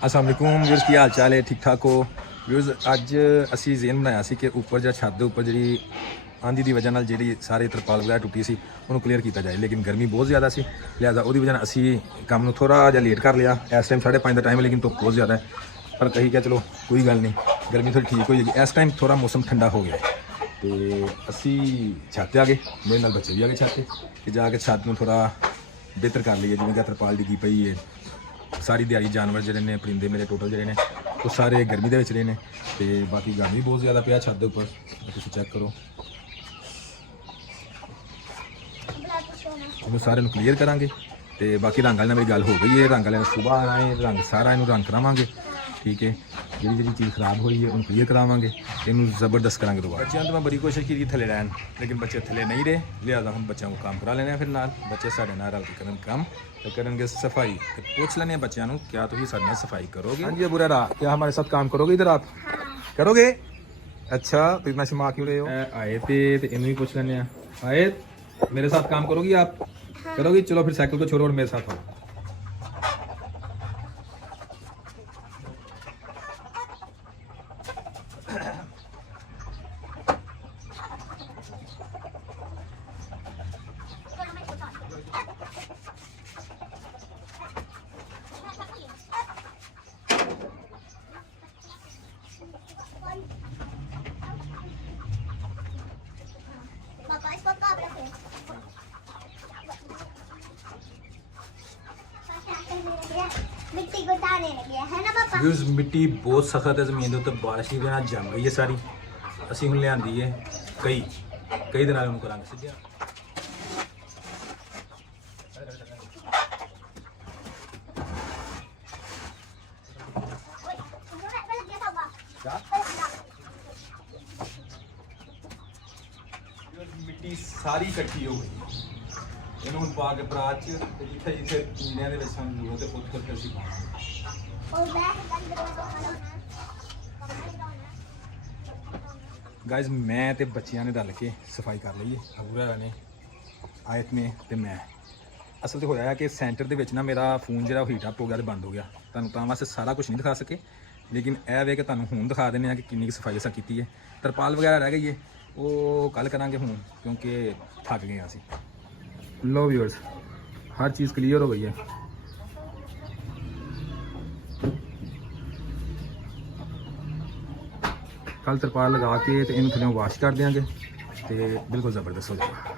अस्सलाम वालेकुम व्यूअर्स, की हाल चाल है? ठीक ठाक हो व्यूअर्स? अज असी जेन बनाया सी कि उपर ਜਾਂ छत ਦੇ ਉੱਪਰ ਜਿਹੜੀ आंधी की वजह ਨਾਲ ਜਿਹੜੀ ਸਾਰੇ ਤਰਪਾਲ ਵਗੈਰਾ ਟੁੱਟੀ ਸੀ ਉਹਨੂੰ ਕਲੀਅਰ ਕੀਤਾ ਜਾਏ, ਲੇਕਿਨ ਗਰਮੀ ਬਹੁਤ ਜ਼ਿਆਦਾ ਸੀ, ਲਿਹਾਜ਼ਾ ਉਹਦੀ ਵਜ੍ਹਾ ਨਾਲ ਅਸੀਂ ਕੰਮ ਨੂੰ ਥੋੜਾ ਜਿਹਾ ਲੇਟ ਕਰ ਲਿਆ। ਇਸ ਟਾਈਮ 5:30 ਦਾ ਟਾਈਮ ਹੈ, ਲੇਕਿਨ ਧੁੱਪ ਬਹੁਤ ਜ਼ਿਆਦਾ ਹੈ, ਪਰ ਕਹੀ ਕਿ ਚਲੋ ਕੋਈ ਗੱਲ ਨਹੀਂ, ਗਰਮੀ ਥੋੜੀ ਠੀਕ ਹੋ ਜਾਏਗੀ। ਇਸ ਟਾਈਮ ਥੋੜਾ ਮੌਸਮ ਠੰਡਾ ਹੋ ਗਿਆ ਤੇ ਅਸੀਂ ਛੱਤ ਤੇ ਆ ਗਏ, ਮੇਰੇ ਨਾਲ ਬੱਚੇ ਵੀ ਆ ਗਏ ਛੱਤ ਤੇ ਕਿ ਜਾ ਕੇ ਛੱਤ ਨੂੰ ਥੋੜਾ ਬਿਹਤਰ ਕਰ ਲਈਏ। ਜਿਵੇਂ ਕਿ ਤਰਪਾਲ ਡਿੱਗੀ ਪਈ ਹੈ, ਸਾਰੀ ਦਿਹਾੜੀ ਜਾਨਵਰ ਜਿਹੜੇ ਨੇ, परिंदे मेरे टोटल ਜਿਹੜੇ ਨੇ ਉਹ ਸਾਰੇ ਗਰਮੀ ਦੇ ਵਿੱਚ ਰਹੇ ਨੇ ਤੇ ਬਾਕੀ ਗਰਮੀ ਬਹੁਤ ਜ਼ਿਆਦਾ ਪਿਆ ਛੱਤ ਦੇ ਉੱਪਰ, ਤੁਸੀਂ ਚੈੱਕ ਕਰੋ। ਇਹਨੂੰ ਸਾਰੇ ਨੂੰ ਕਲੀਅਰ ਕਰਾਂਗੇ ਤੇ ਬਾਕੀ ਰੰਗ ਵਾਲੇ ਨਾਲ ਮੇਰੀ ਗੱਲ ਹੋ ਗਈ ਹੈ, ਰੰਗ ਵਾਲਿਆਂ ਨੇ ਸੁਬਾਹ ਆਣਾ ਹੈ, ਰੰਗ ਸਾਰਾ ਇਹਨੂੰ ਰੰਗ ਕਰਾਵਾਂਗੇ, ਠੀਕ ਹੈ। ਜਿਹੜੀ ਚੀਜ਼ ਖਰਾਬ ਹੋਈ ਹੈ ਉਹਨੂੰ ਕਲੀਅਰ ਕਰਾਵਾਂਗੇ, ਇਹਨੂੰ ਜ਼ਬਰਦਸਤ ਕਰਾਂਗੇ ਦੁਬਾਰਾ। ਬੱਚਿਆਂ ਤੋਂ ਮੈਂ ਬੜੀ ਕੋਸ਼ਿਸ਼ ਕੀਤੀ ਥੱਲੇ ਰਹਿਣ, ਲੇਕਿਨ ਬੱਚੇ ਥੱਲੇ ਨਹੀਂ ਰਹੇ, ਲਿਹਾਜ਼ਾ ਹੁਣ ਬੱਚਿਆਂ ਨੂੰ ਕੰਮ ਕਰਾ ਲੈਣੇ ਆ। ਫਿਰ ਨਾਲ ਬੱਚੇ ਸਾਡੇ ਨਾਲ ਰਲ ਕੇ ਕਰਨ ਕੰਮ तो करेंगे सफाई। तो पूछ लेने बच्चों को, क्या तुम सारे नाल सफाई करोगे? हाँ जी बुरा रहा, क्या हमारे साथ काम करोगे इधर आप? करोगे? अच्छा तो इतना शर्मा क्यों रहे हो? आए थे तो इन्हें भी पूछ लेने। आए मेरे साथ काम करोगी आप? करोगी? चलो फिर साइकिल को छोड़ो और मेरे साथ आओ। मिट्टी को डालने लगे है ना पापा? व्यूज़ मिट्टी बहुत सख्त है ज़मीन के उत्ते, बारिश की वजह नाल जम गई है सारी। असीं हुण लिआंदी है कई दिन नाल करांगे सीधा। मिट्टी सारी इकट्ठी हो गई, ਇਹਨੂੰ ਹੁਣ ਪਾ ਕੇ ਪਰਾਤ ਚ ਤੇ ਜਿੱਥੇ ਜਿੱਥੇ ਪੀਣਿਆਂ ਦੇ ਵਿੱਚ ਸਾਨੂੰ ਜ਼ਰੂਰਤ ਹੈ ਉੱਥੇ ਅਸੀਂ ਪਾਵਾਂਗੇ। ਗਾਇਜ਼ ਮੈਂ ਤੇ ਬੱਚਿਆਂ ਨੇ ਰਲ ਕੇ ਸਫਾਈ ਕਰ ਲਈ ਹੈ, ਅਬੂਰਾ ਨੇ, ਆਇਤ ਨੇ ਤੇ ਮੈਂ। ਅਸਲ ਤੇ ਹੋਇਆ ਹੈ ਕਿ ਸੈਂਟਰ ਦੇ ਵਿੱਚ ਨਾ ਮੇਰਾ ਫੋਨ ਜਿਹੜਾ ਹੀਟ ਅਪ ਹੋ ਗਿਆ ਤੇ ਬੰਦ ਹੋ ਗਿਆ, ਤੁਹਾਨੂੰ ਤਾਂ ਵਾਸਤੇ ਸਾਰਾ ਕੁਝ ਨਹੀਂ ਦਿਖਾ ਸਕੇ, ਲੇਕਿਨ ਇਹ ਵੇ ਕਿ ਤੁਹਾਨੂੰ ਹੁਣ ਦਿਖਾ ਦਿੰਦੇ ਆ ਕਿ ਕਿੰਨੀ ਸਫਾਈ ਅਸਾਂ ਕੀਤੀ ਹੈ। ਤਰਪਾਲ ਵਗੈਰਾ ਰਹਿ ਗਈ ਹੈ, ਉਹ ਕੱਲ ਕਰਾਂਗੇ ਹੁਣ, ਕਿਉਂਕਿ ਥੱਕ ਗਏ ਅਸੀਂ। लो व्यूअर्स, हर चीज़ क्लियर हो गई है। कल तरपाल लगा के तो इन थल्लों वाश कर देंगे तो बिल्कुल ज़बरदस्त हो जाएगा।